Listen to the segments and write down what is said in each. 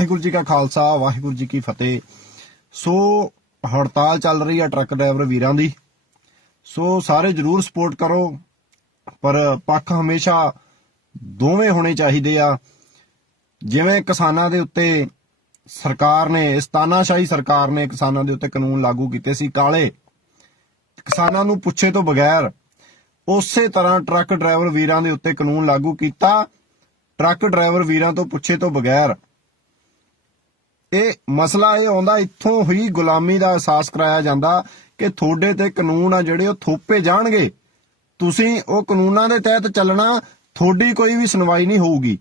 ਵਾਹਿਗੁਰੂ ਜੀ ਕਾ ਖਾਲਸਾ, ਵਾਹਿਗੁਰੂ ਜੀ ਕੀ ਫਤਿਹ। ਸੋ ਹੜਤਾਲ ਚੱਲ ਰਹੀ ਹੈ ਟਰੱਕ ਡਰਾਈਵਰ ਵੀਰਾਂ ਦੀ। ਸੋ ਸਾਰੇ ਜਰੂਰ ਸਪੋਰਟ ਕਰੋ, ਪਰ ਪੱਖ ਹਮੇਸ਼ਾ ਦੋਵੇਂ ਹੋਣੇ ਚਾਹੀਦੇ ਆ। ਜਿਵੇਂ ਕਿਸਾਨਾਂ ਦੇ ਉੱਤੇ ਸਰਕਾਰ ਨੇ, ਇਸ ਤਾਨਾਸ਼ਾਹੀ ਸਰਕਾਰ ਨੇ ਕਿਸਾਨਾਂ ਦੇ ਉੱਤੇ ਕਾਨੂੰਨ ਲਾਗੂ ਕੀਤੇ ਸੀ ਕਾਲੇ। ਕਿਸਾਨਾਂ ਨੂੰ ਪੁੱਛੇ ਤੋਂ ਬਗੈਰ ਉਸੇ ਤਰ੍ਹਾਂ ਟਰੱਕ ਡਰਾਈਵਰ ਵੀਰਾਂ ਦੇ ਉੱਤੇ ਕਾਨੂੰਨ ਲਾਗੂ ਕੀਤਾ। ਟਰੱਕ ਡਰਾਈਵਰ ਵੀਰਾਂ ਤੋਂ ਪੁੱਛੇ ਤੋਂ ਬਗੈਰ ਇਹ ਮਸਲਾ ਇਹ ਆਉਂਦਾ, ਇੱਥੋਂ ਹੀ ਗੁਲਾਮੀ ਦਾ ਅਹਿਸਾਸ ਕਰਾਇਆ ਜਾਂਦਾ ਕਿ ਤੁਹਾਡੇ ਤੇ ਕਾਨੂੰਨ ਆ ਜਿਹੜੇ ਉਹ ਥੋਪੇ ਜਾਣਗੇ। ਤੁਸੀਂ ਉਹ ਕਾਨੂੰਨਾਂ ਦੇ ਤਹਿਤ ਚੱਲਣਾ, ਤੁਹਾਡੀ ਕੋਈ ਵੀ ਸੁਣਵਾਈ ਨਹੀਂ ਹੋਊਗੀ।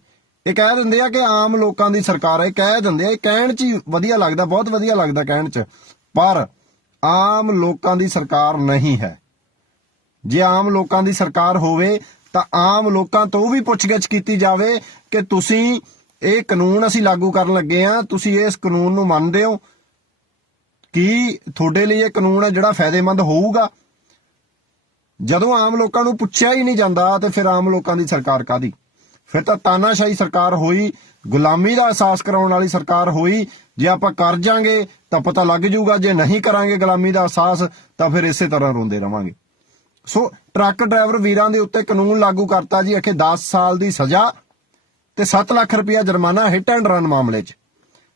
ਇਹ ਕਹਿ ਦਿੰਦੇ ਆ ਕਿ ਆਮ ਲੋਕਾਂ ਦੀ ਸਰਕਾਰ ਹੈ ਕਹਿ ਦਿੰਦੇ ਆ, ਇਹ ਕਹਿਣ 'ਚ ਹੀ ਵਧੀਆ ਲੱਗਦਾ, ਬਹੁਤ ਵਧੀਆ ਲੱਗਦਾ ਕਹਿਣ 'ਚ। ਪਰ ਆਮ ਲੋਕਾਂ ਦੀ ਸਰਕਾਰ ਨਹੀਂ ਹੈ। ਜੇ ਆਮ ਲੋਕਾਂ ਦੀ ਸਰਕਾਰ ਹੋਵੇ, ਤਾਂ ਆਮ ਲੋਕਾਂ ਤੋਂ ਵੀ ਪੁੱਛਗਿੱਛ ਕੀਤੀ ਜਾਵੇ ਕਿ ਤੁਸੀਂ ਇਹ ਕਾਨੂੰਨ ਅਸੀਂ ਲਾਗੂ ਕਰਨ ਲੱਗੇ ਆ, ਤੁਸੀਂ ਇਸ ਕਾਨੂੰਨ ਨੂੰ ਮੰਨਦੇ ਹੋ। ਕੀ ਤੁਹਾਡੇ ਲਈ ਇਹ ਕਾਨੂੰਨ ਹੈ ਜਿਹੜਾ ਫਾਇਦੇਮੰਦ ਹੋਊਗਾ? ਜਦੋਂ ਆਮ ਲੋਕਾਂ ਨੂੰ ਪੁੱਛਿਆ ਹੀ ਨਹੀਂ ਜਾਂਦਾ ਤੇ ਫਿਰ ਆਮ ਲੋਕਾਂ ਦੀ ਸਰਕਾਰ ਕਾਦੀ ਫਿਰ ਤਾਂ ਤਾਨਾਸ਼ਾਹੀ ਸਰਕਾਰ ਹੋਈ, ਗੁਲਾਮੀ ਦਾ ਅਹਿਸਾਸ ਕਰਾਉਣ ਵਾਲੀ ਸਰਕਾਰ ਹੋਈ। ਜੇ ਆਪਾਂ ਕਰ ਜਾਾਂਗੇ ਤਾਂ ਪਤਾ ਲੱਗ ਜਾਊਗਾ, ਜੇ ਨਹੀਂ ਕਰਾਂਗੇ ਗੁਲਾਮੀ ਦਾ ਅਹਿਸਾਸ ਤਾਂ ਫਿਰ ਇਸੇ ਤਰ੍ਹਾਂ ਰੋਂਦੇ ਰਵਾਂਗੇ। ਸੋ ਟਰੱਕ ਡਰਾਈਵਰ ਵੀਰਾਂ ਦੇ ਉੱਤੇ ਕਾਨੂੰਨ ਲਾਗੂ ਕਰਤਾ ਜੀ, ਅਖੇ 10 ਸਾਲ ਦੀ ਸਜ਼ਾ ਤੇ 7 ਲੱਖ ਰੁਪਇਆ ਜੁਰਮਾਨਾ ਹਿੱਟ ਐਂਡ ਰਨ ਮਾਮਲੇ 'ਚ।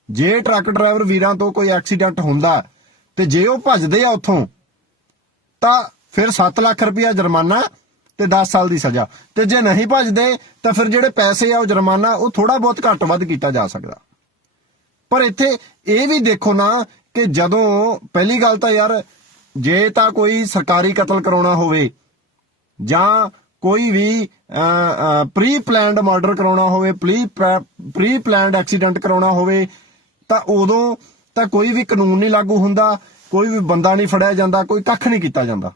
ਜੇ ਟਰੱਕ ਡਰਾਈਵਰ ਵੀਰਾਂ ਤੋਂ ਕੋਈ ਐਕਸੀਡੈਂਟ ਹੁੰਦਾ ਤੇ ਜੇ ਉਹ ਭੱਜਦੇ ਆ ਉੱਥੋਂ, ਤਾਂ ਫਿਰ 7 ਲੱਖ ਰੁਪਇਆ ਜੁਰਮਾਨਾ ਤੇ 10 ਸਾਲ ਦੀ ਸਜ਼ਾ। ਤੇ ਜੇ ਨਹੀਂ ਭੱਜਦੇ, ਤਾਂ ਫਿਰ ਜਿਹੜੇ ਪੈਸੇ ਆ ਉਹ ਜੁਰਮਾਨਾ, ਉਹ ਥੋੜਾ ਬਹੁਤ ਘੱਟ ਵੱਧ ਕੀਤਾ ਜਾ ਸਕਦਾ। ਪਰ ਇੱਥੇ ਇਹ ਵੀ ਦੇਖੋ ਨਾ ਕਿ ਜਦੋਂ ਪਹਿਲੀ ਗੱਲ ਤਾਂ ਯਾਰ, ਜੇ ਤਾਂ ਕੋਈ ਸਰਕਾਰੀ ਕਤਲ ਕਰਾਉਣਾ ਹੋਵੇ ਜਾਂ ਕੋਈ ਵੀ ਪ੍ਰੀ ਪਲਾਨਡ ਮਰਡਰ ਕਰਾਉਣਾ ਹੋਵੇ ਪ੍ਰੀ ਪਲਾਨਡ ਐਕਸੀਡੈਂਟ ਕਰਾਉਣਾ ਹੋਵੇ, ਤਾਂ ਉਦੋਂ ਤਾਂ ਕੋਈ ਵੀ ਕਾਨੂੰਨ ਨਹੀਂ ਲਾਗੂ ਹੁੰਦਾ, ਕੋਈ ਵੀ ਬੰਦਾ ਨਹੀਂ ਫੜਿਆ ਜਾਂਦਾ, ਕੋਈ ਕੱਖ ਨਹੀਂ ਕੀਤਾ ਜਾਂਦਾ।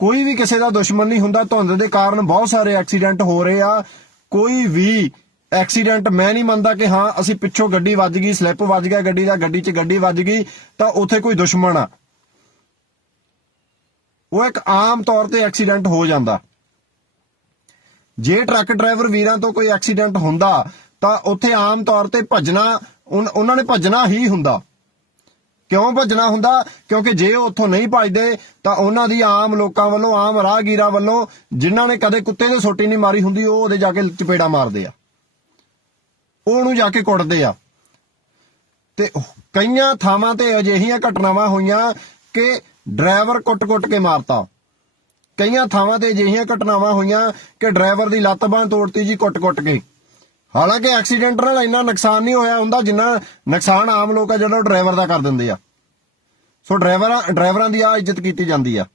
ਕੋਈ ਵੀ ਕਿਸੇ ਦਾ ਦੁਸ਼ਮਣ ਨਹੀਂ ਹੁੰਦਾ, ਧੁੰਦ ਦੇ ਕਾਰਨ ਬਹੁਤ ਸਾਰੇ ਐਕਸੀਡੈਂਟ ਹੋ ਰਹੇ ਆ। ਕੋਈ ਵੀ ਐਕਸੀਡੈਂਟ ਮੈਂ ਨਹੀਂ ਮੰਨਦਾ ਕਿ ਹਾਂ, ਅਸੀਂ ਪਿੱਛੋਂ ਗੱਡੀ ਵੱਜ ਗਈ ਸਲਿੱਪ ਵੱਜ ਗਿਆ, ਗੱਡੀ ਦਾ ਗੱਡੀ 'ਚ ਗੱਡੀ ਵੱਜ ਗਈ, ਤਾਂ ਉੱਥੇ ਕੋਈ ਦੁਸ਼ਮਣ ਆ। ਉਹ ਇੱਕ ਆਮ ਤੌਰ ਤੇ ਐਕਸੀਡੈਂਟ ਹੋ ਜਾਂਦਾ। ਜੇ ਟਰੱਕ ਡਰਾਈਵਰ ਵੀਰਾਂ ਤੋਂ ਕੋਈ ਐਕਸੀਡੈਂਟ ਹੁੰਦਾ, ਤਾਂ ਉੱਥੇ ਆਮ ਤੌਰ ਤੇ ਭੱਜਣਾ ਉਹਨਾਂ ਨੇ ਭੱਜਣਾ ਹੀ ਹੁੰਦਾ। ਕਿਉਂ ਭੱਜਣਾ ਹੁੰਦਾ? ਕਿਉਂਕਿ ਜੇ ਉਹ ਉੱਥੋਂ ਨਹੀਂ ਭੱਜਦੇ, ਤਾਂ ਉਹਨਾਂ ਦੀ ਆਮ ਲੋਕਾਂ ਵੱਲੋਂ, ਆਮ ਰਾਹਗੀਰਾਂ ਵੱਲੋਂ, ਜਿਨ੍ਹਾਂ ਨੇ ਕਦੇ ਕੁੱਤੇ ਦੇ ਸੋਟੀ ਨਹੀਂ ਮਾਰੀ ਹੁੰਦੀ, ਉਹ ਉਹਦੇ ਜਾ ਕੇ ਚਪੇੜਾ ਮਾਰਦੇ ਆ। ਉਹ ਉਹਨੂੰ ਜਾ ਕੇ ਕੁੱਟਦੇ ਆ। ਤੇ ਕਈਆਂ ਥਾਵਾਂ ਤੇ ਅਜਿਹੀਆਂ ਘਟਨਾਵਾਂ ਹੋਈਆਂ ਕਿ ਡਰਾਈਵਰ ਕੁੱਟ-ਕੁੱਟ ਕੇ ਮਾਰਤਾ। ਕਈਆਂ ਥਾਵਾਂ ਤੇ ਅਜਿਹੀਆਂ ਘਟਨਾਵਾਂ ਹੋਈਆਂ ਕਿ ਡਰਾਈਵਰ ਦੀ ਲੱਤ ਬਾਂਹ ਤੋੜਤੀ ਜੀ ਕੁੱਟ-ਕੁੱਟ ਕੇ। ਹਾਲਾਂਕਿ ਐਕਸੀਡੈਂਟ ਨਾਲ ਇੰਨਾ ਨੁਕਸਾਨ ਨਹੀਂ ਹੋਇਆ ਹੁੰਦਾ ਜਿੰਨਾ ਨੁਕਸਾਨ ਆਮ ਲੋਕ ਆ ਜਿਹੜਾ ਉਹ ਡਰਾਈਵਰ ਦਾ ਕਰ ਦਿੰਦੇ ਆ। ਸੋ ਡਰਾਈਵਰਾਂ ਡਰਾਈਵਰਾਂ ਦੀ ਆ ਇੱਜ਼ਤ ਕੀਤੀ ਜਾਂਦੀ ਆ।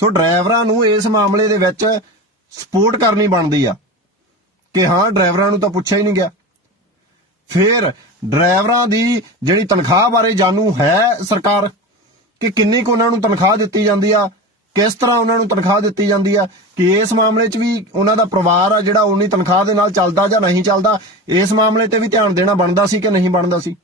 ਸੋ ਡਰਾਈਵਰਾਂ ਨੂੰ ਇਸ ਮਾਮਲੇ ਦੇ ਵਿੱਚ ਸਪੋਰਟ ਕਰਨੀ ਬਣਦੀ ਆ ਕਿ ਹਾਂ, ਡਰਾਈਵਰਾਂ ਨੂੰ ਤਾਂ ਪੁੱਛਿਆ ਹੀ ਨਹੀਂ ਗਿਆ। ਫਿਰ ਡਰਾਈਵਰਾਂ ਦੀ ਜਿਹੜੀ ਤਨਖਾਹ ਬਾਰੇ ਜਾਣੂ ਹੈ ਸਰਕਾਰ ਕਿ ਕਿੰਨੀ ਕੁ ਉਹਨਾਂ ਨੂੰ ਤਨਖਾਹ ਦਿੱਤੀ ਜਾਂਦੀ ਆ ਕਿਸ ਤਰ੍ਹਾਂ ਉਹਨਾਂ ਨੂੰ ਤਨਖਾਹ ਦਿੱਤੀ ਜਾਂਦੀ ਆ ਕਿ ਇਸ ਮਾਮਲੇ 'ਚ ਵੀ ਉਹਨਾਂ ਦਾ ਪਰਿਵਾਰ ਆ ਜਿਹੜਾ ਉਨੀ ਤਨਖਾਹ ਦੇ ਨਾਲ ਚੱਲਦਾ ਜਾਂ ਨਹੀਂ ਚੱਲਦਾ ਇਸ ਮਾਮਲੇ ਤੇ ਵੀ ਧਿਆਨ ਦੇਣਾ ਬਣਦਾ ਸੀ ਕਿ ਨਹੀਂ ਬਣਦਾ ਸੀ?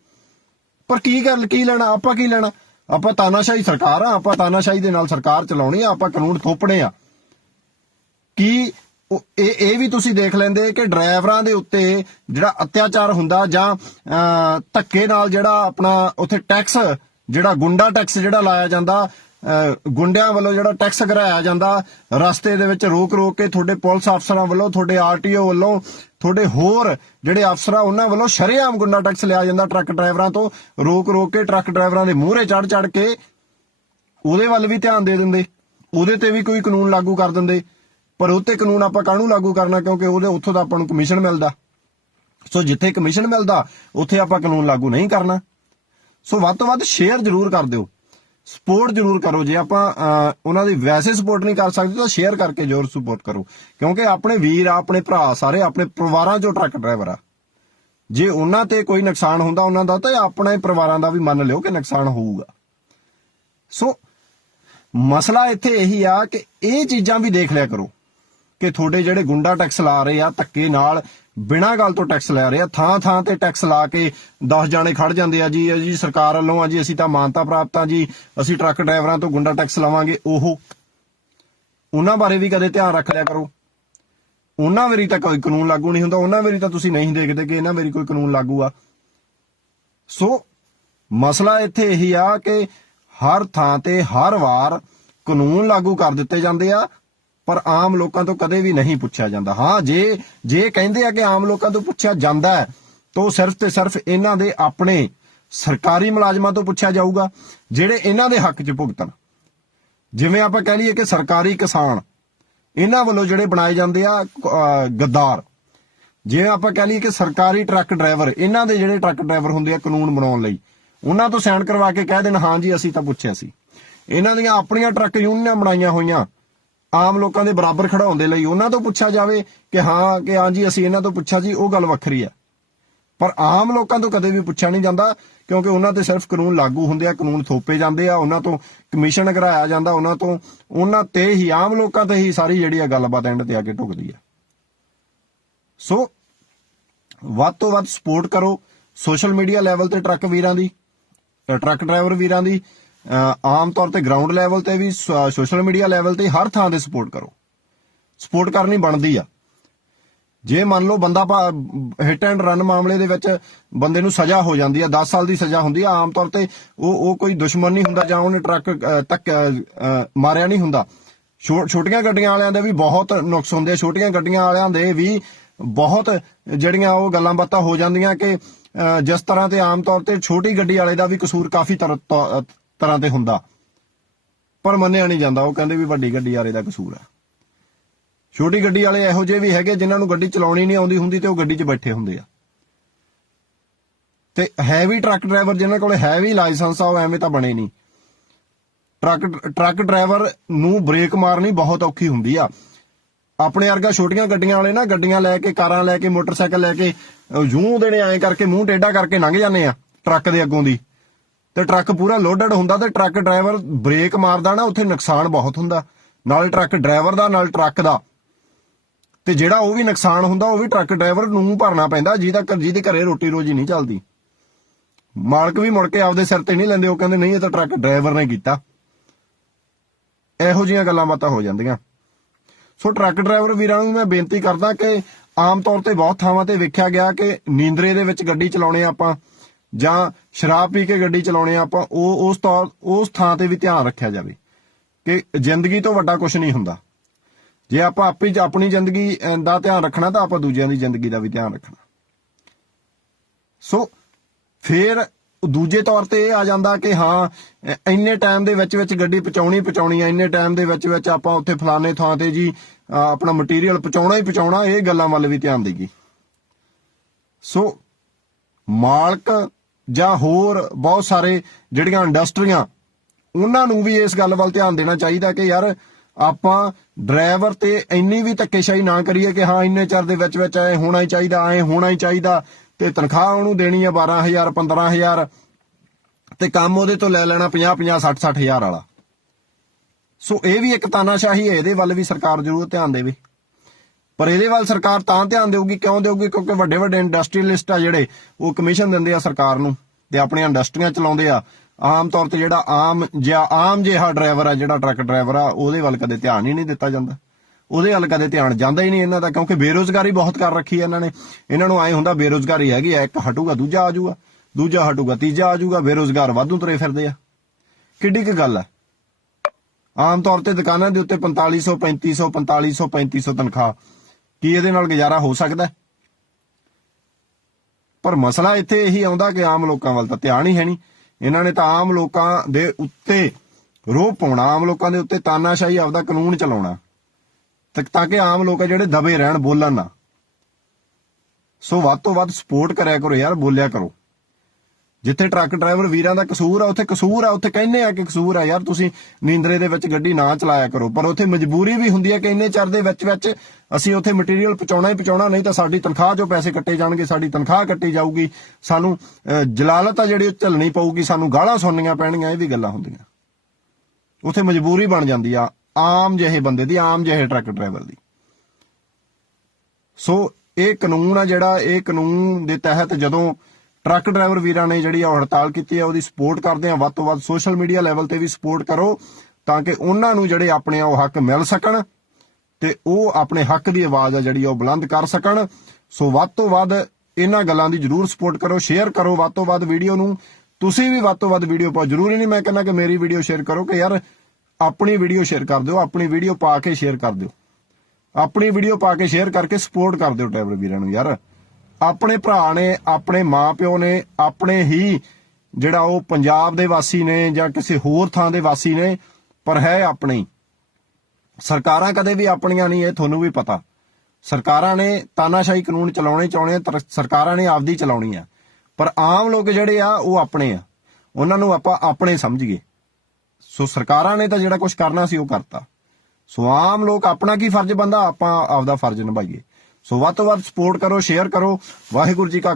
ਪਰ ਕੀ ਗੱਲ ਕੀ ਲੈਣਾ ਆਪਾਂ ਕੀ ਲੈਣਾ? ਆਪਾਂ ਤਾਨਾਸ਼ਾਹੀ ਸਰਕਾਰ ਆ ਆਪਾਂ ਤਾਨਾਸ਼ਾਹੀ ਦੇ ਨਾਲ ਸਰਕਾਰ ਚਲਾਉਣੀ ਆ ਆਪਾਂ ਕਾਨੂੰਨ ਥੋਪਣੇ ਆ। ਕੀ ਇਹ ਇਹ ਵੀ ਤੁਸੀਂ ਦੇਖ ਲੈਂਦੇ ਕਿ ਡਰਾਈਵਰਾਂ ਦੇ ਉੱਤੇ ਜਿਹੜਾ ਅਤਿਆਚਾਰ ਹੁੰਦਾ ਜਾਂ ਅਹ, ਧੱਕੇ ਨਾਲ ਜਿਹੜਾ ਆਪਣਾ ਉੱਥੇ ਟੈਕਸ ਜਿਹੜਾ ਗੁੰਡਾ ਟੈਕਸ ਜਿਹੜਾ ਲਾਇਆ ਜਾਂਦਾ ਅਹ, ਗੁੰਡਿਆਂ ਵੱਲੋਂ ਜਿਹੜਾ ਟੈਕਸ ਕਰਾਇਆ ਜਾਂਦਾ ਰਸਤੇ ਦੇ ਵਿੱਚ ਰੋਕ ਰੋਕ ਕੇ ਤੁਹਾਡੇ ਪੁਲਿਸ ਅਫਸਰਾਂ ਵੱਲੋਂ ਤੁਹਾਡੇ ਆਰਟੀਓ ਵੱਲੋਂ ਤੁਹਾਡੇ ਹੋਰ ਜਿਹੜੇ ਅਫਸਰਾਂ ਉਹਨਾਂ ਵੱਲੋਂ ਸ਼ਰੇਆਮ ਗੁੰਡਾ ਟੈਕਸ ਲਿਆ ਜਾਂਦਾ ਟਰੱਕ ਡਰਾਈਵਰਾਂ ਤੋਂ ਰੋਕ ਰੋਕ ਕੇ ਟਰੱਕ ਡਰਾਈਵਰਾਂ ਦੇ ਮੂਹਰੇ ਚੜ ਚੜ ਕੇ ਉਹਦੇ ਵੱਲ ਵੀ ਧਿਆਨ ਦੇ ਦਿੰਦੇ ਉਹਦੇ ਤੇ ਵੀ ਕੋਈ ਕਾਨੂੰਨ ਲਾਗੂ ਕਰ ਦਿੰਦੇ ਪਰ ਉਹ ਤੇ ਕਾਨੂੰਨ ਆਪਾਂ ਕਾਹਨੂੰ ਲਾਗੂ ਕਰਨਾ ਕਿਉਂਕਿ ਉਹਦੇ ਉੱਥੋਂ ਦਾ ਆਪਾਂ ਨੂੰ ਕਮਿਸ਼ਨ ਮਿਲਦਾ। ਸੋ ਜਿੱਥੇ ਕਮਿਸ਼ਨ ਮਿਲਦਾ ਉੱਥੇ ਆਪਾਂ ਕਾਨੂੰਨ ਲਾਗੂ ਨਹੀਂ ਕਰਨਾ। ਸੋ ਵੱਧ ਤੋਂ ਵੱਧ ਸ਼ੇਅਰ ਜ਼ਰੂਰ ਕਰ ਦਿਓ। ਸਪੋਰਟ ਜ਼ਰੂਰ ਕਰੋ। ਜੇ ਆਪਾਂ ਉਹਨਾਂ ਦੀ ਵੈਸੇ ਸਪੋਰਟ ਨਹੀਂ ਕਰ ਸਕਦੇ, ਤਾਂ ਸ਼ੇਅਰ ਕਰਕੇ ਜ਼ਰੂਰ ਸਪੋਰਟ ਕਰੋ। ਕਿਉਂਕਿ ਆਪਣੇ ਵੀਰ ਆ, ਆਪਣੇ ਭਰਾ ਸਾਰੇ ਆਪਣੇ ਪਰਿਵਾਰਾਂ ਚੋਂ ਟਰੱਕ ਡਰਾਈਵਰ ਆ। ਜੇ ਉਹਨਾਂ ਤੇ ਕੋਈ ਨੁਕਸਾਨ ਹੁੰਦਾ ਉਹਨਾਂ ਦਾ, ਤਾਂ ਆਪਣੇ ਪਰਿਵਾਰਾਂ ਦਾ ਵੀ ਮੰਨ ਲਿਓ ਕਿ ਨੁਕਸਾਨ ਹੋਊਗਾ। ਸੋ ਮਸਲਾ ਇੱਥੇ ਇਹੀ ਆ ਕਿ ਇਹ ਚੀਜ਼ਾਂ ਵੀ ਦੇਖ ਲਿਆ ਕਰੋ ਕਿ ਤੁਹਾਡੇ ਜਿਹੜੇ ਗੁੰਡਾ ਟੈਕਸ ਲਾ ਰਹੇ ਆ, ਧੱਕੇ ਨਾਲ ਬਿਨਾਂ ਗੱਲ ਤੋਂ ਟੈਕਸ ਲੈ ਰਹੇ ਆ, ਥਾਂ ਥਾਂ ਤੇ ਟੈਕਸ ਲਾ ਕੇ 10 ਜਾਣੇ ਖੜ ਜਾਂਦੇ ਆ ਜੀ ਜੀ ਸਰਕਾਰ ਵੱਲੋਂ ਆ ਜੀ, ਅਸੀਂ ਤਾਂ ਮਾਨਤਾ ਪ੍ਰਾਪਤ ਆ ਜੀ, ਅਸੀਂ ਟਰੱਕ ਡਰਾਈਵਰਾਂ ਤੋਂ ਗੁੰਡਾ ਟੈਕਸ ਲਵਾਂਗੇ, ਉਹ ਉਹਨਾਂ ਬਾਰੇ ਵੀ ਕਦੇ ਧਿਆਨ ਰੱਖ ਲਿਆ ਕਰੋ। ਉਹਨਾਂ ਵੇਰੀ ਤਾਂ ਕੋਈ ਕਾਨੂੰਨ ਲਾਗੂ ਨਹੀਂ ਹੁੰਦਾ, ਉਹਨਾਂ ਵੇਰੀ ਤਾਂ ਤੁਸੀਂ ਨਹੀਂ ਦੇਖਦੇ ਕਿ ਇਹਨਾਂ ਵੇਰੀ ਕੋਈ ਕਾਨੂੰਨ ਲਾਗੂ ਆ। ਸੋ ਮਸਲਾ ਇੱਥੇ ਇਹੀ ਆ ਕਿ ਹਰ ਥਾਂ ਤੇ ਹਰ ਵਾਰ ਕਾਨੂੰਨ ਲਾਗੂ ਕਰ ਦਿੱਤੇ ਜਾਂਦੇ ਆ ਪਰ ਆਮ ਲੋਕਾਂ ਤੋਂ ਕਦੇ ਵੀ ਨਹੀਂ ਪੁੱਛਿਆ ਜਾਂਦਾ। ਹਾਂ, ਜੇ ਜੇ ਕਹਿੰਦੇ ਆ ਕਿ ਆਮ ਲੋਕਾਂ ਤੋਂ ਪੁੱਛਿਆ ਜਾਂਦਾ ਹੈ, ਤਾਂ ਉਹ ਸਿਰਫ ਤੇ ਸਿਰਫ ਇਹਨਾਂ ਦੇ ਆਪਣੇ ਸਰਕਾਰੀ ਮੁਲਾਜ਼ਮਾਂ ਤੋਂ ਪੁੱਛਿਆ ਜਾਊਗਾ, ਜਿਹੜੇ ਇਹਨਾਂ ਦੇ ਹੱਕ 'ਚ ਭੁਗਤਣ। ਜਿਵੇਂ ਆਪਾਂ ਕਹਿ ਲਈਏ ਕਿ ਸਰਕਾਰੀ ਕਿਸਾਨ, ਇਹਨਾਂ ਵੱਲੋਂ ਜਿਹੜੇ ਬਣਾਏ ਜਾਂਦੇ ਆ ਗੱਦਾਰ। ਜਿਵੇਂ ਆਪਾਂ ਕਹਿ ਲਈਏ ਕਿ ਸਰਕਾਰੀ ਟਰੱਕ ਡਰਾਈਵਰ, ਇਹਨਾਂ ਦੇ ਜਿਹੜੇ ਟਰੱਕ ਡਰਾਈਵਰ ਹੁੰਦੇ ਆ ਕਾਨੂੰਨ ਬਣਾਉਣ ਲਈ, ਉਹਨਾਂ ਤੋਂ ਸਾਈਨ ਕਰਵਾ ਕੇ ਕਹਿ ਦੇਣ, ਹਾਂ ਜੀ, ਅਸੀਂ ਤਾਂ ਪੁੱਛਿਆ ਸੀ। ਇਹਨਾਂ ਦੀਆਂ ਆਪਣੀਆਂ ਟਰੱਕ ਯੂਨੀਅਨਾਂ ਬਣਾਈਆਂ ਹੋਈਆਂ ਆਮ ਲੋਕਾਂ ਦੇ ਬਰਾਬਰ ਖੜਾਉਣ ਦੇ ਲਈ ਉਹਨਾਂ ਤੋਂ ਪੁੱਛਿਆ ਜਾਵੇ ਕਿ ਹਾਂ ਕਿ ਹਾਂ ਜੀ, ਅਸੀਂ ਇਹਨਾਂ ਤੋਂ ਪੁੱਛਿਆ ਜੀ, ਉਹ ਗੱਲ ਵੱਖਰੀ ਆ ਪਰ ਆਮ ਲੋਕਾਂ ਤੋਂ ਕਦੇ ਵੀ ਪੁੱਛਿਆ ਨਹੀਂ ਜਾਂਦਾ, ਕਿਉਂਕਿ ਉਹਨਾਂ ਤੇ ਸਿਰਫ ਕਾਨੂੰਨ ਲਾਗੂ ਹੁੰਦੇ ਆ, ਕਾਨੂੰਨ ਥੋਪੇ ਜਾਂਦੇ ਆ, ਉਹਨਾਂ ਤੋਂ ਕਮਿਸ਼ਨ ਕਰਾਇਆ ਜਾਂਦਾ, ਉਹਨਾਂ ਤੋਂ, ਉਹਨਾਂ ਤੇ ਹੀ, ਆਮ ਲੋਕਾਂ ਤੇ ਹੀ ਸਾਰੀ ਜਿਹੜੀ ਆ ਗੱਲਬਾਤ ਐਂਡ ਤੇ ਆ ਕੇ ਢੁਕਦੀ ਆ। ਸੋ, ਵੱਧ ਤੋਂ ਵੱਧ ਸਪੋਰਟ ਕਰੋ ਸੋਸ਼ਲ ਮੀਡੀਆ ਲੈਵਲ ਤੇ ਟਰੱਕ ਵੀਰਾਂ ਦੀ ਟਰੱਕ ਡਰਾਈਵਰ ਵੀਰਾਂ ਦੀ ਆਮ ਤੌਰ ਤੇ ਗਰਾਊਂਡ ਲੈਵਲ ਤੇ ਵੀ ਸੋਸ਼ਲ ਮੀਡੀਆ ਲੈਵਲ ਤੇ ਹਰ ਥਾਂ ਤੇ ਸਪੋਰਟ ਕਰੋ। ਸਪੋਰਟ ਕਰਨੀ ਬਣਦੀ ਆ। ਜੇ ਮੰਨ ਲਓ ਬੰਦਾ ਹਿੱਟ ਐਂਡ ਰਨ ਮਾਮਲੇ ਦੇ ਵਿੱਚ ਬੰਦੇ ਨੂੰ ਸਜ਼ਾ ਹੋ ਜਾਂਦੀ ਆ 10 ਸਾਲ ਦੀ ਸਜ਼ਾ ਹੁੰਦੀ ਆ ਆਮ ਤੌਰ ਤੇ ਉਹ ਉਹ ਕੋਈ ਦੁਸ਼ਮਣ ਨਹੀਂ ਹੁੰਦਾ ਜਾਂ ਉਹਨੇ ਟਰੱਕ ਅ, ਤੱਕ ਮਾਰਿਆ ਨਹੀਂ ਹੁੰਦਾ। ਛੋ- ਛੋਟੀਆਂ ਗੱਡੀਆਂ ਵਾਲਿਆਂ ਦੇ ਵੀ ਬਹੁਤ ਨੁਕਸ ਹੁੰਦੇ ਆ। ਛੋਟੀਆਂ ਗੱਡੀਆਂ ਵਾਲਿਆਂ ਦੇ ਵੀ ਬਹੁਤ ਜਿਹੜੀਆਂ ਉਹ ਗੱਲਾਂ ਬਾਤਾਂ ਹੋ ਜਾਂਦੀਆਂ ਕਿ ਜਿਸ ਤਰ੍ਹਾਂ ਤੇ ਆਮ ਤੌਰ ਤੇ ਛੋਟੀ ਗੱਡੀ ਵਾਲੇ ਦਾ ਵੀ ਕਸੂਰ ਕਾਫੀ ਤਰ- ਤਰ੍ਹਾਂ ਤੇ ਹੁੰਦਾ। ਪਰ ਮੰਨਿਆ ਨਹੀਂ ਜਾਂਦਾ। ਉਹ ਕਹਿੰਦੇ ਵੀ ਵੱਡੀ ਗੱਡੀ ਵਾਲੇ ਦਾ ਕਸੂਰ ਹੈ। ਛੋਟੀ ਗੱਡੀ ਵਾਲੇ ਇਹੋ ਜਿਹੇ ਵੀ ਹੈਗੇ, ਜਿਨ੍ਹਾਂ ਨੂੰ ਗੱਡੀ ਚਲਾਉਣੀ ਨਹੀਂ ਆਉਂਦੀ ਹੁੰਦੀ ਤੇ ਉਹ ਗੱਡੀ 'ਚ ਬੈਠੇ ਹੁੰਦੇ ਆ। ਤੇ ਹੈਵੀ ਟਰੱਕ ਡਰਾਈਵਰ, ਜਿਨ੍ਹਾਂ ਕੋਲੇ ਹੈਵੀ ਲਾਇਸੈਂਸ ਆ, ਉਹ ਐਵੇਂ ਤਾਂ ਬਣੇ ਨਹੀਂ। ਟਰੱਕ ਟਰੱਕ ਡਰਾਈਵਰ ਨੂੰ ਬ੍ਰੇਕ ਮਾਰਨੀ ਬਹੁਤ ਔਖੀ ਹੁੰਦੀ ਆ। ਆਪਣੇ ਵਰਗਾ ਛੋਟੀਆਂ ਗੱਡੀਆਂ ਵਾਲੇ ਨਾ, ਗੱਡੀਆਂ ਲੈ ਕੇ, ਕਾਰਾਂ ਲੈ ਕੇ, ਮੋਟਰਸਾਈਕਲ ਲੈ ਕੇ ਜੂੰ ਦੇਣੇ ਐਂ ਕਰਕੇ, ਮੂੰਹ ਟੇਢਾ ਕਰਕੇ ਲੰਘ ਜਾਂਦੇ ਆ, ਟਰੱਕ ਦੇ ਅੱਗੋਂ ਦੀ। ਤੇ ਟਰੱਕ ਪੂਰਾ ਲੋਡਡ ਹੁੰਦਾ ਤੇ ਟਰੱਕ ਡਰਾਈਵਰ ਬ੍ਰੇਕ ਮਾਰਦਾ ਨਾ, ਉੱਥੇ ਨੁਕਸਾਨ ਬਹੁਤ ਹੁੰਦਾ। ਨਾਲ ਟਰੱਕ ਡਰਾਈਵਰ ਦਾ, ਨਾਲ ਟਰੱਕ ਦਾ। ਤੇ ਜਿਹੜਾ ਉਹ ਵੀ ਨੁਕਸਾਨ ਹੁੰਦਾ, ਉਹ ਵੀ ਟਰੱਕ ਡਰਾਈਵਰ ਨੂੰ ਭਰਨਾ ਪੈਂਦਾ, ਜਿਹਦਾ ਜਿਹਦੇ ਘਰੇ ਰੋਟੀ ਰੋਜੀ ਨਹੀਂ ਚੱਲਦੀ। ਮਾਲਕ ਵੀ ਮੁੜ ਕੇ ਆਪਦੇ ਸਿਰ ਤੇ ਨਹੀਂ ਲੈਂਦੇ, ਉਹ ਕਹਿੰਦੇ, ਨਹੀਂ, ਇਹ ਤਾਂ ਟਰੱਕ ਡਰਾਈਵਰ ਨੇ ਕੀਤਾ। ਇਹੋ ਜੀਆਂ ਗੱਲਾਂ ਬਾਤਾਂ ਹੋ ਜਾਂਦੀਆਂ। ਸੋ ਟਰੱਕ ਡਰਾਈਵਰ ਵੀਰਾਂ ਨੂੰ ਮੈਂ ਬੇਨਤੀ ਕਰਦਾ ਕਿ ਆਮ ਤੌਰ ਤੇ ਬਹੁਤ ਥਾਵਾਂ ਤੇ ਵੇਖਿਆ ਗਿਆ ਕਿ ਨੀਂਦਰੇ ਦੇ ਵਿੱਚ ਗੱਡੀ ਚਲਾਉਣੇ ਆਪਾਂ ਜਾਂ ਸ਼ਰਾਬ ਪੀ ਕੇ ਗੱਡੀ ਚਲਾਉਣੇ ਆਪਾਂ, ਉਹ, ਉਸ ਤੌਰ, ਉਸ ਥਾਂ ਤੇ ਵੀ ਧਿਆਨ ਰੱਖਿਆ ਜਾਵੇ ਕਿ ਜ਼ਿੰਦਗੀ ਤੋਂ ਵੱਡਾ ਕੁਝ ਨਹੀਂ ਹੁੰਦਾ। ਜੇ ਆਪਾਂ ਆਪੇ ਆਪਣੀ ਜ਼ਿੰਦਗੀ ਦਾ ਧਿਆਨ ਰੱਖਣਾ ਤਾਂ ਆਪਾਂ ਦੂਜਿਆਂ ਦੀ ਜ਼ਿੰਦਗੀ ਦਾ ਵੀ ਧਿਆਨ ਰੱਖਣਾ। ਸੋ, ਫਿਰ ਦੂਜੇ ਤੌਰ ਤੇ ਇਹ ਆ ਜਾਂਦਾ ਕਿ ਹਾਂ ਇੰਨੇ ਟਾਈਮ ਦੇ ਵਿੱਚ ਵਿੱਚ ਗੱਡੀ ਪਹੁੰਚਾਉਣੀ ਪਹੁੰਚਾਉਣੀ ਆ, ਇੰਨੇ ਟਾਈਮ ਦੇ ਵਿੱਚ ਵਿੱਚ ਆਪਾਂ ਉੱਥੇ ਫਲਾਣੇ ਥਾਂ ਤੇ ਜੀ ਆਪਣਾ ਮਟੀਰੀਅਲ ਪਹੁੰਚਾਉਣਾ ਹੀ ਪਹੁੰਚਾਉਣਾ, ਇਹ ਗੱਲਾਂ ਵੱਲ ਵੀ ਧਿਆਨ ਦੇਗੀ ਸੋ, ਮਾਲਕ ਜਾਂ ਹੋਰ ਬਹੁਤ ਸਾਰੇ ਜਿਹੜੀਆਂ ਇੰਡਸਟਰੀਆਂ, ਉਹਨਾਂ ਨੂੰ ਵੀ ਇਸ ਗੱਲ ਵੱਲ ਧਿਆਨ ਦੇਣਾ ਚਾਹੀਦਾ ਕਿ ਯਾਰ ਆਪਾਂ ਡਰਾਈਵਰ ਤੇ ਇੰਨੀ ਵੀ ਧੱਕੇਸ਼ਾਹੀ ਨਾ ਕਰੀਏ ਕਿ ਹਾਂ, ਇੰਨੇ ਚਿਰ ਦੇ ਵਿੱਚ ਵਿੱਚ ਐ ਹੋਣਾ ਹੀ ਚਾਹੀਦਾ, ਐ ਹੋਣਾ ਹੀ ਚਾਹੀਦਾ ਤੇ ਤਨਖਾਹ ਉਹਨੂੰ ਦੇਣੀ ਆ 12000 15000 ਤੇ ਕੰਮ ਉਹਦੇ ਤੋਂ ਲੈ ਲੈਣਾ 50 50 60 60000 ਵਾਲਾ। ਸੋ ਇਹ ਵੀ ਇੱਕ ਤਾਨਾਸ਼ਾਹੀ ਹੈ, ਇਹਦੇ ਵੱਲ ਵੀ ਸਰਕਾਰ ਜ਼ਰੂਰ ਧਿਆਨ ਦੇਵੇ। ਪਰ ਇਹਦੇ ਵੱਲ ਸਰਕਾਰ ਤਾਂ ਧਿਆਨ ਦੇਊਗੀ, ਕਿਉਂ ਦੇਊਗੀ? ਕਿਉਂਕਿ ਵੱਡੇ ਵੱਡੇ ਇੰਡਸਟਰੀਅਲਿਸਟ ਆ ਜਿਹੜੇ, ਉਹ ਕਮਿਸ਼ਨ ਦਿੰਦੇ ਆ ਸਰਕਾਰ ਨੂੰ ਤੇ ਆਪਣੀਆਂ ਇੰਡਸਟਰੀਆਂ ਚਲਾਉਂਦੇ ਆ। ਆਮ ਤੌਰ ਤੇ ਜਿਹੜਾ ਆਮ ਜਾਂ ਆਮ ਜਿਹਾ ਡਰਾਈਵਰ ਆ, ਜਿਹੜਾ ਟਰੱਕ ਡਰਾਈਵਰ ਆ, ਉਹਦੇ ਵੱਲ ਕਦੇ ਧਿਆਨ ਹੀ ਨਹੀਂ ਦਿੱਤਾ ਜਾਂਦਾ। ਉਹਦੇ ਵੱਲ ਕਦੇ ਧਿਆਨ ਜਾਂਦਾ ਹੀ ਨਹੀਂ ਇਹਨਾਂ ਦਾ, ਕਿਉਂਕਿ ਬੇਰੋਜ਼ਗਾਰੀ ਬਹੁਤ ਕਰ ਰੱਖੀ ਹੈ ਇਹਨਾਂ ਨੇ। ਇਹਨਾਂ ਨੂੰ ਐ ਹੁੰਦਾ, ਬੇਰੋਜ਼ਗਾਰੀ ਹੈਗੀ ਆ, ਇੱਕ ਹਟੂਗਾ, ਦੂਜਾ ਆ ਜਾਊਗਾ ਦੂਜਾ ਹਟੂਗਾ, ਤੀਜਾ ਆ ਜਾਊਗਾ ਬੇਰੋਜ਼ਗਾਰ ਵਾਧੂ ਤੁਰੇ ਫਿਰਦੇ ਆ। ਕਿੱਡੀ ਕੁ ਗੱਲ ਆ। ਆਮ ਤੌਰ ਤੇ ਦੁਕਾਨਾਂ ਦੇ ਉੱਤੇ 4500 3500 4500 3500 ਤਨਖਾਹ। ਕੀ ਇਹਦੇ ਨਾਲ ਗੁਜ਼ਾਰਾ ਹੋ ਸਕਦਾ ਪਰ ਮਸਲਾ ਇੱਥੇ ਇਹੀ ਆਉਂਦਾ ਕਿ ਆਮ ਲੋਕਾਂ ਵੱਲ ਤਾਂ ਧਿਆਨ ਹੀ ਹੈ ਨਹੀਂ। ਇਹਨਾਂ ਨੇ ਤਾਂ ਆਮ ਲੋਕਾਂ ਦੇ ਉੱਤੇ ਰੋਹ ਪਾਉਣਾ, ਆਮ ਲੋਕਾਂ ਦੇ ਉੱਤੇ ਤਾਨਾਸ਼ਾਹੀ ਆਪਦਾ ਕਾਨੂੰਨ ਚਲਾਉਣਾ। ਤਾਂ ਤਾਂ ਕਿ ਆਮ ਲੋਕ ਜਿਹੜੇ ਦਬੇ ਰਹਿਣ, ਬੋਲਣ ਨਾ। ਸੋ ਵੱਧ ਤੋਂ ਵੱਧ ਸਪੋਰਟ ਕਰਿਆ ਕਰੋ ਯਾਰ, ਬੋਲਿਆ ਕਰੋ। ਜਿੱਥੇ ਟਰੱਕ ਡਰਾਈਵਰ ਵੀਰਾਂ ਦਾ ਕਸੂਰ ਆ ਉੱਥੇ ਕਸੂਰ ਆ ਉੱਥੇ ਕਹਿੰਦੇ ਆ ਕਿ ਕਸੂਰ ਆ। ਯਾਰ ਤੁਸੀਂ ਨੀਂਦਰੇ ਦੇ ਵਿੱਚ ਗੱਡੀ ਨਾ ਚਲਾਇਆ ਕਰੋ ਪਰ ਉੱਥੇ ਮਜਬੂਰੀ ਵੀ ਹੁੰਦੀ ਹੈ ਕਿ ਇੰਨੇ ਚਿਰ ਦੇ ਵਿੱਚ ਵਿੱਚ ਅਸੀਂ ਉੱਥੇ ਮਟੀਰੀਅਲ ਪਹੁੰਚਾਉਣਾ ਹੀ ਪਹੁੰਚਾਉਣਾ ਨਹੀਂ ਤਾਂ ਸਾਡੀ ਤਨਖਾਹ ਚੋਂ ਪੈਸੇ ਕੱਟੇ ਜਾਣਗੇ ਸਾਡੀ ਤਨਖਾਹ ਕੱਟੀ ਜਾਊਗੀ। ਸਾਨੂੰ ਅਹ, ਜਲਾਲਤ ਆ ਜਿਹੜੀ ਉਹ ਝੱਲਣੀ ਪਊਗੀ ਸਾਨੂੰ ਗਾਲਾਂ ਸੁਣਨੀਆਂ ਪੈਣਗੀਆਂ ਇਹ ਵੀ ਗੱਲਾਂ ਹੁੰਦੀਆਂ। ਉੱਥੇ ਮਜਬੂਰੀ ਬਣ ਜਾਂਦੀ ਆ ਆਮ ਜਿਹੇ ਬੰਦੇ ਦੀ ਆਮ ਜਿਹੇ ਟਰੱਕ ਡਰਾਈਵਰ ਦੀ। ਸੋ ਇਹ ਕਾਨੂੰਨ ਆ ਜਿਹੜਾ ਇਹ ਕਾਨੂੰਨ ਦੇ ਤਹਿਤ ਜਦੋਂ ਟਰੱਕ ਡਰਾਈਵਰ ਵੀਰਾਂ ਨੇ ਜਿਹੜੀ ਆ ਉਹ ਹੜਤਾਲ ਕੀਤੀ ਹੈ ਉਹਦੀ ਸਪੋਰਟ ਕਰਦੇ ਆ। ਵੱਧ ਤੋਂ ਵੱਧ ਸੋਸ਼ਲ ਮੀਡੀਆ ਲੈਵਲ ਤੇ ਵੀ ਸਪੋਰਟ ਕਰੋ, ਤਾਂ ਕਿ ਉਹਨਾਂ ਨੂੰ ਜਿਹੜੇ ਆਪਣੇ ਆ ਉਹ ਹੱਕ ਮਿਲ ਸਕਣ ਤੇ ਉਹ ਆਪਣੇ ਹੱਕ ਦੀ ਆਵਾਜ਼ ਆ ਜਿਹੜੀ ਆ ਉਹ ਬੁਲੰਦ ਕਰ ਸਕਣ। ਸੋ ਵੱਧ ਤੋਂ ਵੱਧ ਇਹਨਾਂ ਗੱਲਾਂ ਦੀ ਜਰੂਰ ਸਪੋਰਟ ਕਰੋ ਸ਼ੇਅਰ ਕਰੋ ਵੱਧ ਤੋਂ ਵੱਧ ਵੀਡੀਓ ਨੂੰ। ਤੁਸੀਂ ਵੀ ਵੱਧ ਤੋਂ ਵੱਧ ਵੀਡੀਓ ਪਾਓ। ਜਰੂਰੀ ਨਹੀਂ ਮੈਂ ਕਹਿੰਦਾ ਕਿ ਮੇਰੀ ਵੀਡੀਓ ਸ਼ੇਅਰ ਕਰੋ ਕਿ ਯਾਰ ਆਪਣੀ ਵੀਡੀਓ ਸ਼ੇਅਰ ਕਰ ਦਿਓ, ਆਪਣੀ ਵੀਡੀਓ ਪਾ ਕੇ ਸ਼ੇਅਰ ਕਰ ਦਿਓ। ਆਪਣੀ ਵੀਡੀਓ ਪਾ ਕੇ ਸ਼ੇਅਰ ਕਰਕੇ ਸਪੋਰਟ ਕਰ ਦਿਓ ਡਰਾਈਵਰ ਵੀਰਾਂ ਨੂੰ ਯਾਰ। ਆਪਣੇ ਭਰਾ ਨੇ, ਆਪਣੇ ਮਾਪਿਓ ਨੇ, ਆਪਣੇ ਹੀ ਜਿਹੜਾ ਉਹ ਪੰਜਾਬ ਦੇ ਵਾਸੀ ਨੇ ਜਾਂ ਕਿਸੇ ਹੋਰ ਥਾਂ ਦੇ ਵਾਸੀ ਨੇ, ਪਰ ਹੈ ਆਪਣੇ। ਸਰਕਾਰਾਂ ਕਦੇ ਵੀ ਆਪਣੀਆਂ ਨਹੀਂ, ਇਹ ਤੁਹਾਨੂੰ ਵੀ ਪਤਾ। ਸਰਕਾਰਾਂ ਨੇ ਤਾਨਾਸ਼ਾਹੀ ਕਾਨੂੰਨ ਚਲਾਉਣੇ ਚਾਉਣੇ ਸਰਕਾਰਾਂ ਨੇ ਆਪਦੀ ਚਲਾਉਣੀ ਆ। ਪਰ ਆਮ ਲੋਕ ਜਿਹੜੇ ਆ, ਉਹ ਆਪਣੇ ਆ। ਉਹਨਾਂ ਨੂੰ ਆਪਾਂ ਆਪਣੇ ਸਮਝੀਏ। ਸੋ ਸਰਕਾਰਾਂ ਨੇ ਤਾਂ ਜਿਹੜਾ ਕੁਝ ਕਰਨਾ ਸੀ, ਉਹ ਕਰਤਾ। ਸੋ ਆਮ ਲੋਕ ਆਪਣਾ ਕੀ ਫਰਜ਼ ਬੰਦਾ? ਆਪਾਂ ਆਪਦਾ ਫਰਜ਼ ਨਿਭਾਈਏ। ਸੋ ਵੱਧ ਤੋਂ ਵੱਧ ਸਪੋਰਟ ਕਰੋ ਸ਼ੇਅਰ ਕਰੋ। ਵਾਹਿਗੁਰੂ ਜੀ ਕਾ